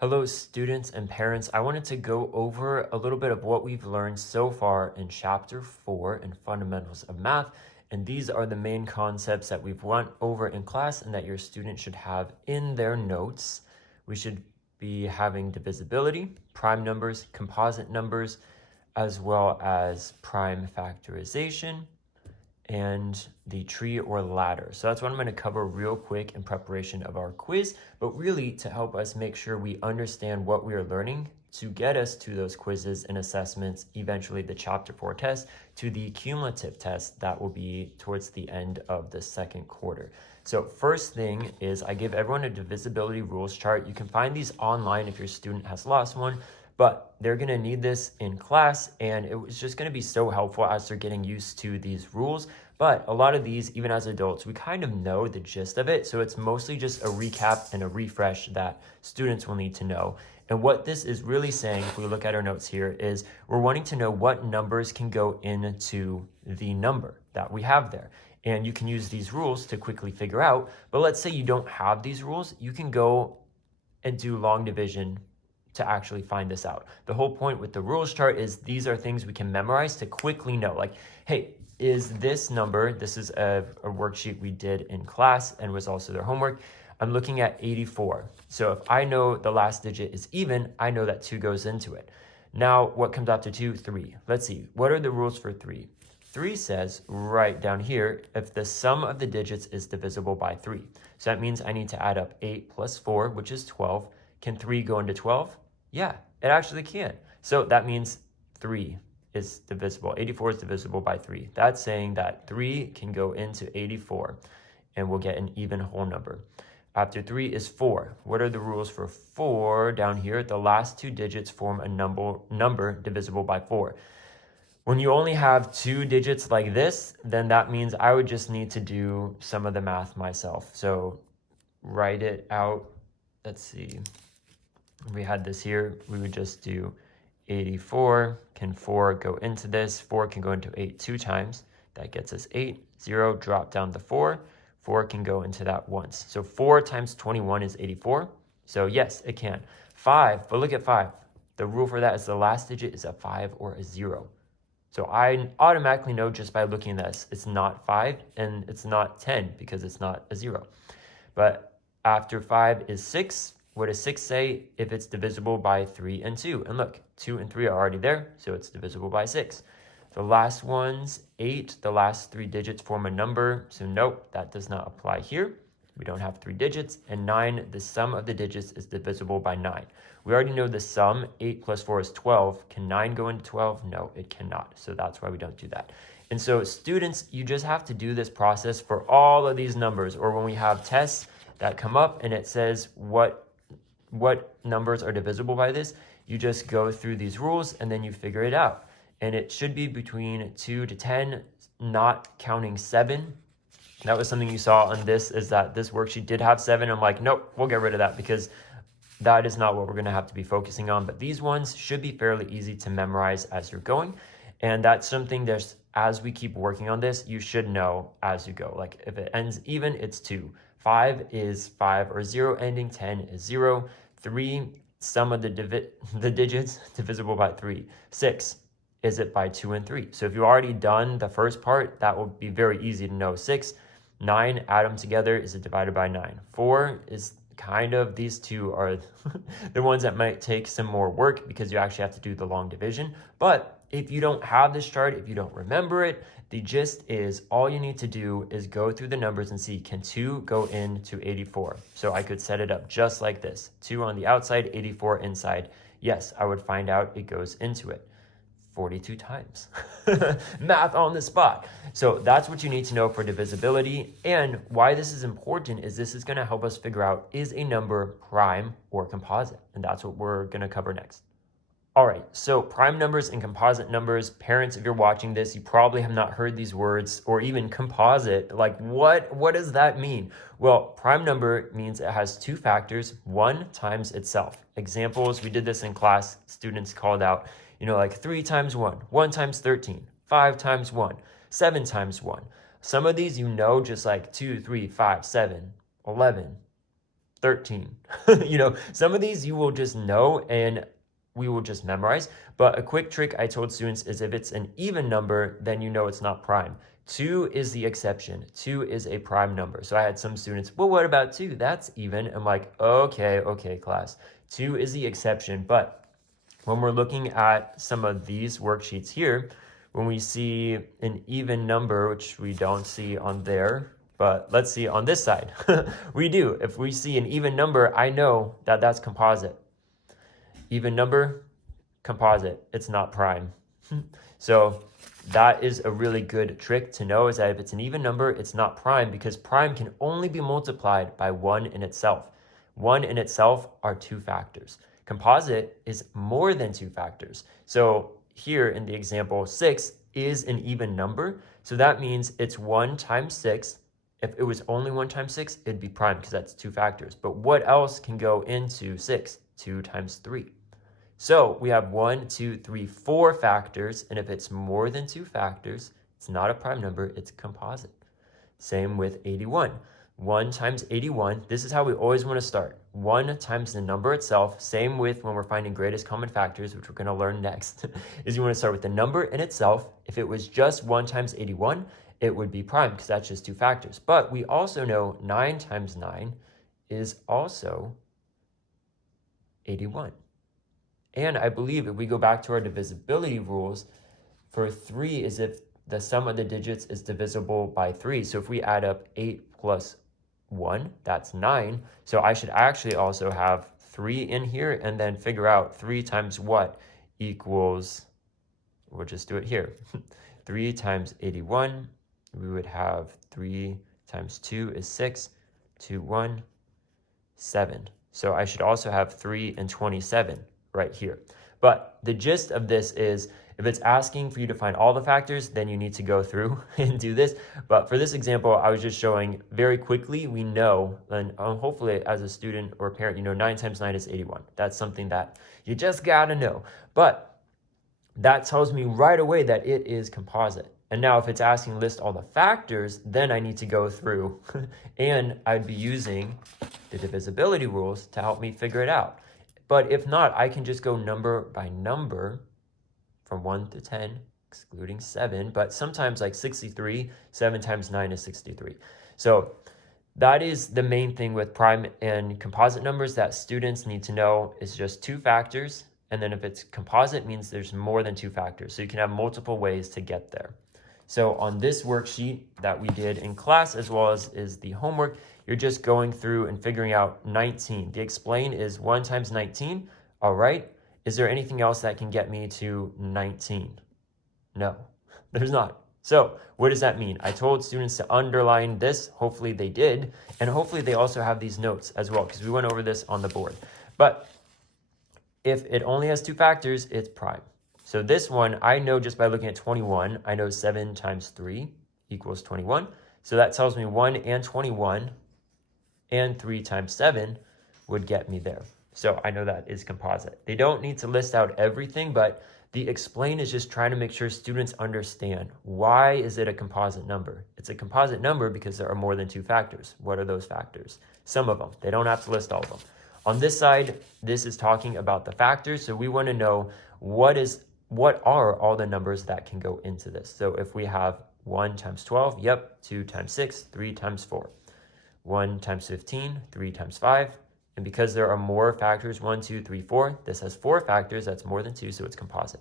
Hello, students and parents. I wanted to go over a little bit of what we've learned so far in Chapter 4 in Fundamentals of Math. And these are the main concepts that we've went over in class and that your student should have in their notes. We should be having divisibility, prime numbers, composite numbers, as well as prime factorization, and the tree or ladder. So that's what I'm going to cover real quick in preparation of our quiz, but really to help us make sure we understand what we are learning to get us to those quizzes and assessments, eventually the Chapter 4 test, to the cumulative test that will be towards the end of the second quarter. So first thing is I give everyone a divisibility rules chart. You can find these online if your student has lost one, but they're going to need this in class, and it was just going to be so helpful as they're getting used to these rules. But a lot of these, even as adults, we kind of know the gist of it. So it's mostly just a recap and a refresh that students will need to know. And what this is really saying, if we look at our notes here, is we're wanting to know what numbers can go into the number that we have there. And you can use these rules to quickly figure out. But let's say you don't have these rules, you can go and do long division to actually find this out. The whole point with the rules chart is these are things we can memorize to quickly know, like, hey, is this number, this is a worksheet we did in class and was also their homework. I'm looking at 84. So if I know the last digit is even, I know that 2 goes into it. Now, what comes after 2? 3. Let's see, what are the rules for 3? 3 says right down here, if the sum of the digits is divisible by 3. So that means I need to add up 8 plus 4, which is 12. Can 3 go into 12? Yeah, it actually can. So that means 3 is divisible. 84 is divisible by 3. That's saying that 3 can go into 84 and we'll get an even whole number. After 3 is 4. What are the rules for 4? Down here, the last 2 digits form a number divisible by 4. When you only have 2 digits like this, then that means I would just need to do some of the math myself. So write it out. Let's see. We had this here, we would just do 84. Can 4 go into this? 4 can go into 8 2 times. That gets us 8. 0, drop down the 4. 4 can go into that once. So 4 times 21 is 84. So yes, it can. 5, but look at 5. The rule for that is the last digit is a 5 or a 0. So I automatically know just by looking at this, it's not 5 and it's not 10 because it's not a 0. But after 5 is 6. What does 6 say? If it's divisible by 3 and 2. And look, 2 and 3 are already there, so it's divisible by 6. The last one's 8. The last 3 digits form a number, so nope, that does not apply here. We don't have 3 digits. And 9, the sum of the digits is divisible by 9. We already know the sum, 8 plus 4 is 12. Can 9 go into 12? No, it cannot. So that's why we don't do that. And so students, you just have to do this process for all of these numbers, or when we have tests that come up and it says what numbers are divisible by this, you just go through these rules and then you figure it out. And it should be between 2 to 10, not counting 7. That was something you saw on this, is that this worksheet did have 7. I'm like, nope, we'll get rid of that because that is not what we're going to have to be focusing on. But these ones should be fairly easy to memorize as you're going. And that's something there's, as we keep working on this, you should know as you go. Like if it ends even, it's 2. 5 is 5 or 0 ending. 10 is 0. 3, sum of the digits divisible by 3. 6, is it by 2 and 3? So if you've already done the first part, that will be very easy to know. 6, 9, add them together, is it divided by 9? 4 is kind of, these two are the ones that might take some more work because you actually have to do the long division. But if you don't have this chart, if you don't remember it, the gist is all you need to do is go through the numbers and see, can 2 go into 84? So I could set it up just like this. 2 on the outside, 84 inside. Yes, I would find out it goes into it 42 times. Math on the spot. So that's what you need to know for divisibility. And why this is important is this is going to help us figure out, is a number prime or composite? And that's what we're going to cover next. All right, so prime numbers and composite numbers. Parents, if you're watching this, you probably have not heard these words, or even composite. Like what does that mean? Well, prime number means it has 2 factors, 1 times itself. Examples, we did this in class, students called out, like 3 times 1, 1 times 13, 5 times 1, 7 times 1. Some of these just like 2, 3, 5, 7, 11, 13. Some of these you will just know and we will just memorize. But a quick trick I told students is if it's an even number, then you know it's not prime. 2 is the exception. 2 is a prime number. So I had some students, well, what about 2? That's even. I'm like, okay, class. 2 is the exception. But when we're looking at some of these worksheets here, when we see an even number, which we don't see on there, but let's see on this side, we do. If we see an even number, I know that that's composite. Even number, composite, it's not prime. So that is a really good trick to know, is that if it's an even number, it's not prime, because prime can only be multiplied by 1 in itself. 1 in itself are 2 factors. Composite is more than 2 factors. So here in the example, 6 is an even number. So that means it's 1 times 6. If it was only 1 times 6, it'd be prime because that's 2 factors. But what else can go into 6? 2 times 3. So we have 1, 2, 3, 4 factors. And if it's more than 2 factors, it's not a prime number, it's composite. Same with 81. 1 times 81, this is how we always want to start. 1 times the number itself, same with when we're finding greatest common factors, which we're going to learn next, is you want to start with the number in itself. If it was just 1 times 81, it would be prime because that's just 2 factors. But we also know 9 times 9 is also 81. And I believe if we go back to our divisibility rules, for 3 is if the sum of the digits is divisible by 3. So if we add up 8 plus 1, that's 9. So I should actually also have 3 in here and then figure out 3 times what equals, we'll just do it here. 3 times 81, we would have 3 times 2 is 6, 2, 1, 7. So I should also have 3 and 27 right here. But the gist of this is, if it's asking for you to find all the factors, then you need to go through and do this. But for this example, I was just showing very quickly, we know, and hopefully as a student or a parent, 9 times 9 is 81. That's something that you just gotta know. But that tells me right away that it is composite. And now if it's asking list all the factors, then I need to go through and I'd be using the divisibility rules to help me figure it out. But if not, I can just go number by number from 1 to 10, excluding 7. But sometimes like 63, 7 times 9 is 63. So that is the main thing with prime and composite numbers that students need to know, is just 2 factors. And then if it's composite, it means there's more than 2 factors. So you can have multiple ways to get there. So on this worksheet that we did in class, as well as is the homework, you're just going through and figuring out 19. The explain is 1 times 19. All right. Is there anything else that can get me to 19? No, there's not. So what does that mean? I told students to underline this. Hopefully they did. And hopefully they also have these notes as well, because we went over this on the board. But if it only has 2 factors, it's prime. So this one, I know just by looking at 21, I know 7 times 3 equals 21. So that tells me 1 and 21 and 3 times 7 would get me there. So I know that is composite. They don't need to list out everything, but the explain is just trying to make sure students understand, why is it a composite number? It's a composite number because there are more than 2 factors. What are those factors? Some of them. They don't have to list all of them. On this side, this is talking about the factors. So we want to know what are all the numbers that can go into this. So if we have 1 times 12, yep, 2 times 6, 3 times 4. 1 times 15, 3 times 5. And because there are more factors, 1, 2, 3, 4, this has 4 factors, that's more than 2, so it's composite.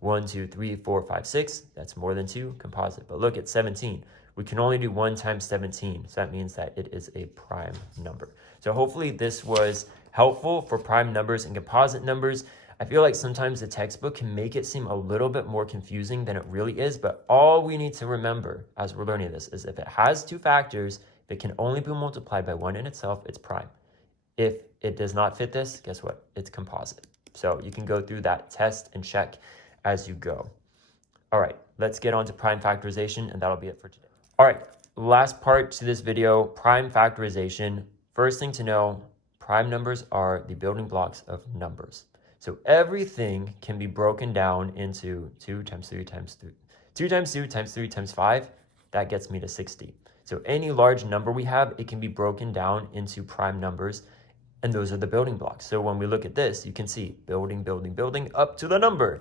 1, 2, 3, 4, 5, 6, that's more than 2, composite. But look at 17. We can only do 1 times 17, so that means that it is a prime number. So hopefully this was helpful for prime numbers and composite numbers. I feel like sometimes the textbook can make it seem a little bit more confusing than it really is, but all we need to remember as we're learning this is if it has 2 factors, if it can only be multiplied by 1 in itself, it's prime. If it does not fit this, guess what? It's composite. So you can go through that test and check as you go. All right, let's get on to prime factorization, and that'll be it for today. All right, last part to this video, prime factorization. First thing to know, prime numbers are the building blocks of numbers. So everything can be broken down into 2 times 3 times 3. 2 times 2 times 3 times 5, that gets me to 60. So any large number we have, it can be broken down into prime numbers. And those are the building blocks. So when we look at this, you can see building, building, building up to the number.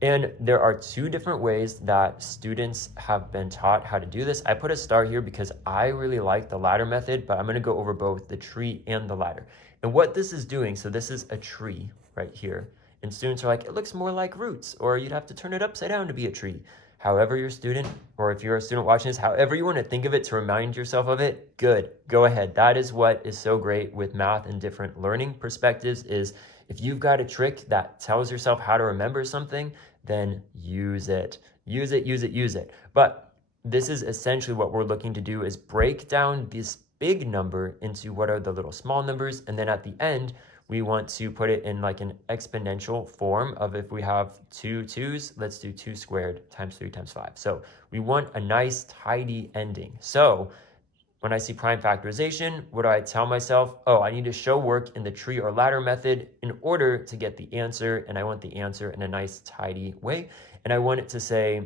And there are two different ways that students have been taught how to do this. I put a star here because I really like the ladder method, but I'm going to go over both the tree and the ladder. And what this is doing, so this is a tree right here. And students are like, it looks more like roots, or you'd have to turn it upside down to be a tree. However you're a student, or if you're a student watching this, however you want to think of it to remind yourself of it, good, go ahead. That is what is so great with math and different learning perspectives is if you've got a trick that tells yourself how to remember something, then use it. Use it, use it, use it. But this is essentially what we're looking to do is break down this big number into what are the little small numbers. And then at the end, we want to put it in like an exponential form of if we have two twos, let's do 2 squared times 3 times 5. So we want a nice tidy ending. So when I see prime factorization, what do I tell myself? Oh, I need to show work in the tree or ladder method in order to get the answer. And I want the answer in a nice tidy way. And I want it to say,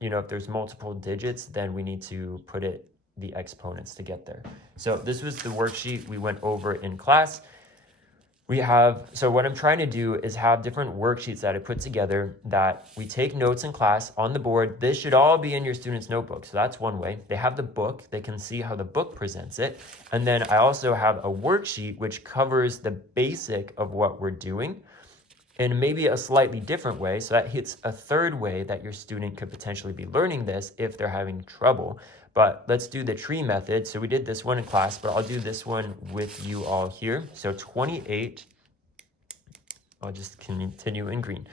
you know, if there's multiple digits, then we need to put it the exponents to get there. So this was the worksheet we went over in class. So what I'm trying to do is have different worksheets that I put together that we take notes in class on the board. This should all be in your students' notebook. So that's one way. They have the book. They can see how the book presents it. And then I also have a worksheet which covers the basic of what we're doing in maybe a slightly different way. So that hits a third way that your student could potentially be learning this if they're having trouble. But let's do the tree method. So we did this one in class, but I'll do this one with you all here. So 28, I'll just continue in green.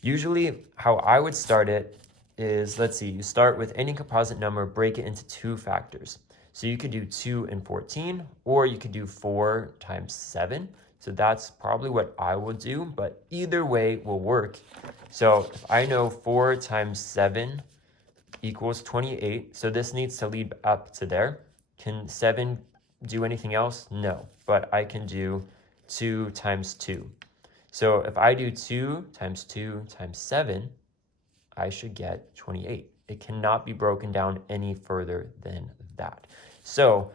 Usually how I would start it is, let's see, you start with any composite number, break it into 2 factors. So you could do 2 and 14, or you could do 4 times 7. So that's probably what I will do, but either way will work. So if I know 4 times 7 equals 28. So this needs to lead up to there. Can 7 do anything else? No, but I can do 2 times 2. So if I do 2 times 2 times 7, I should get 28. It cannot be broken down any further than that. So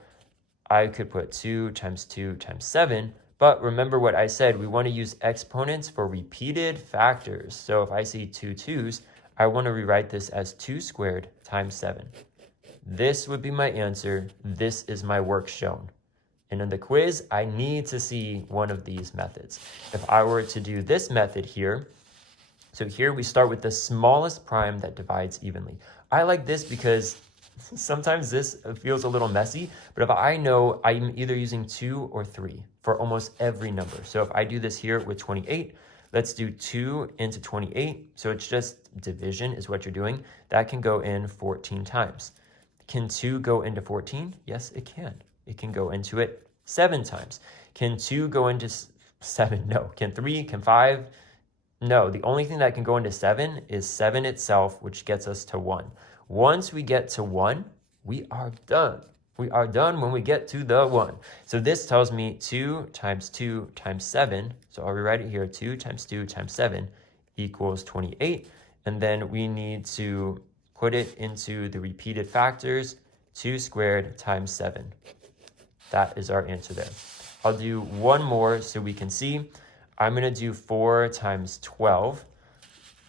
I could put 2 times 2 times 7, but remember what I said, we want to use exponents for repeated factors. So if I see 2 2's, I want to rewrite this as 2 squared times 7. This would be my answer. This is my work shown. And in the quiz, I need to see one of these methods. If I were to do this method here, so here we start with the smallest prime that divides evenly. I like this because sometimes this feels a little messy, but if I know I'm either using 2 or 3 for almost every number. So if I do this here with 28, let's do 2 into 28. So it's just division is what you're doing. That can go in 14 times. Can 2 go into 14? Yes, it can. It can go into it 7 times. Can 2 go into 7? No. Can 3? Can 5? No. The only thing that can go into 7 is 7 itself, which gets us to 1. Once we get to 1, we are done. We are done when we get to the 1. So this tells me 2 times 2 times 7. So I'll rewrite it here. 2 times 2 times 7 equals 28. And then we need to put it into the repeated factors. 2 squared times 7. That is our answer there. I'll do one more so we can see. I'm going to do 4 times 12.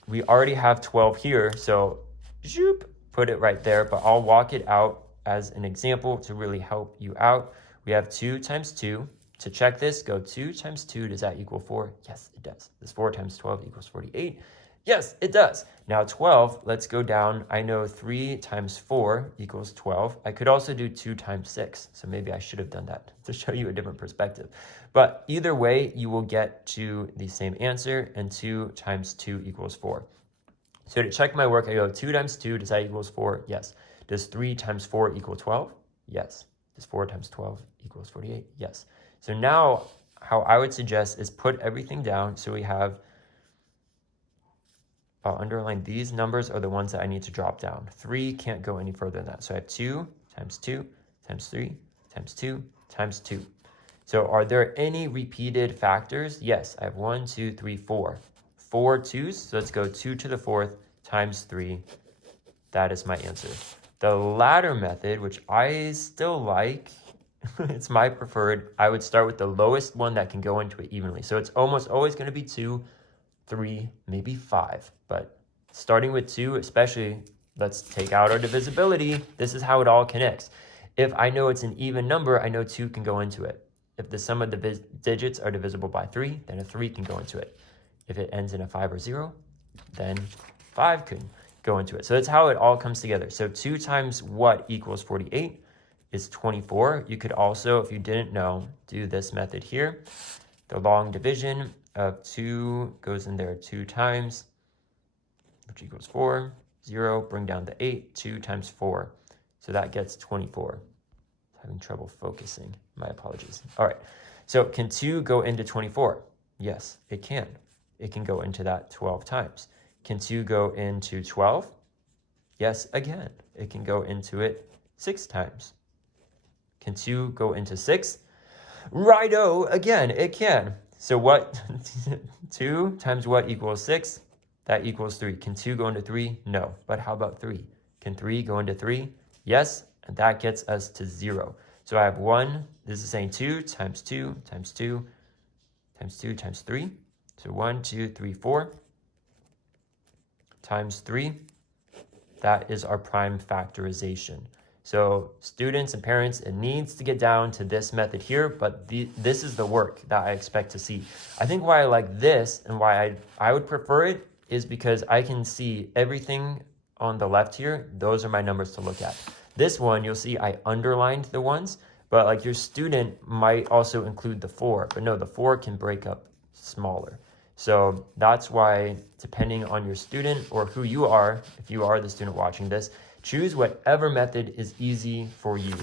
We already have 12 here, so zoop, put it right there, but I'll walk it out as an example to really help you out. We have 2 times 2. To check this, go 2 times 2. Does that equal 4? Yes, it does. This 4 times 12 equals 48. Yes, it does. Now 12, let's go down. I know 3 times 4 equals 12. I could also do 2 times 6. So maybe I should have done that to show you a different perspective. But either way, you will get to the same answer, and 2 times 2 equals 4. So to check my work, I go 2 times 2, does that equals 4? Yes. Does 3 times 4 equal 12? Yes. Does 4 times 12 equals 48? Yes. So now how I would suggest is put everything down. So we have, I'll underline these numbers are the ones that I need to drop down. 3 can't go any further than that. So I have 2 times 2 times 3 times 2 times 2. So are there any repeated factors? Yes, I have 1, 2, 3, 4. 4 2's, so let's go 2 to the 4th times 3. That is my answer. The ladder method, which I still like, it's my preferred. I would start with the lowest one that can go into it evenly. So it's almost always going to be 2, 3, maybe 5. But starting with 2, especially, let's take out our divisibility. This is how it all connects. If I know it's an even number, I know 2 can go into it. If the sum of the digits are divisible by 3, then a 3 can go into it. If it ends in a 5 or 0, then 5 can go into it. So that's how it all comes together. So 2 times what equals 48 is 24. You could also, if you didn't know, do this method here. The long division of 2 goes in there 2 times, which equals 4. 0, bring down the 8, 2 times 4. So that gets 24. Having trouble focusing. My apologies. All right. So can 2 go into 24? Yes, it can. It can go into that 12 times. Can 2 go into 12? Yes, again. It can go into it 6 times. Can 2 go into 6? Righto, again, it can. So what? 2 times what equals 6? That equals 3. Can 2 go into 3? No. But how about 3? Can 3 go into 3? Yes, and that gets us to 0. So I have 1. This is saying 2 times 2 times 2 times 2 times 3. So 1, 2, 3, 4 times 3. That is our prime factorization. So students and parents, it needs to get down to this method here, but this is the work that I expect to see. I think why I like this and why I would prefer it is because I can see everything on the left here. Those are my numbers to look at. This one, you'll see I underlined the ones, but like your student might also include the 4, but no, the 4 can break up smaller. So that's why, depending on your student or who you are, if you are the student watching this, choose whatever method is easy for you.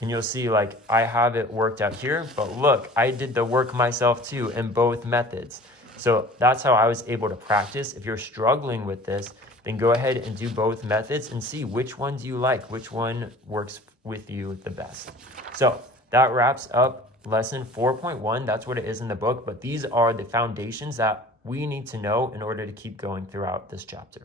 And you'll see, like, I have it worked out here, but look, I did the work myself too in both methods. So that's how I was able to practice. If you're struggling with this, then go ahead and do both methods and see which one do you like, which one works with you the best. So that wraps up lesson 4.1. That's what it is in the book, but these are the foundations that we need to know in order to keep going throughout this chapter.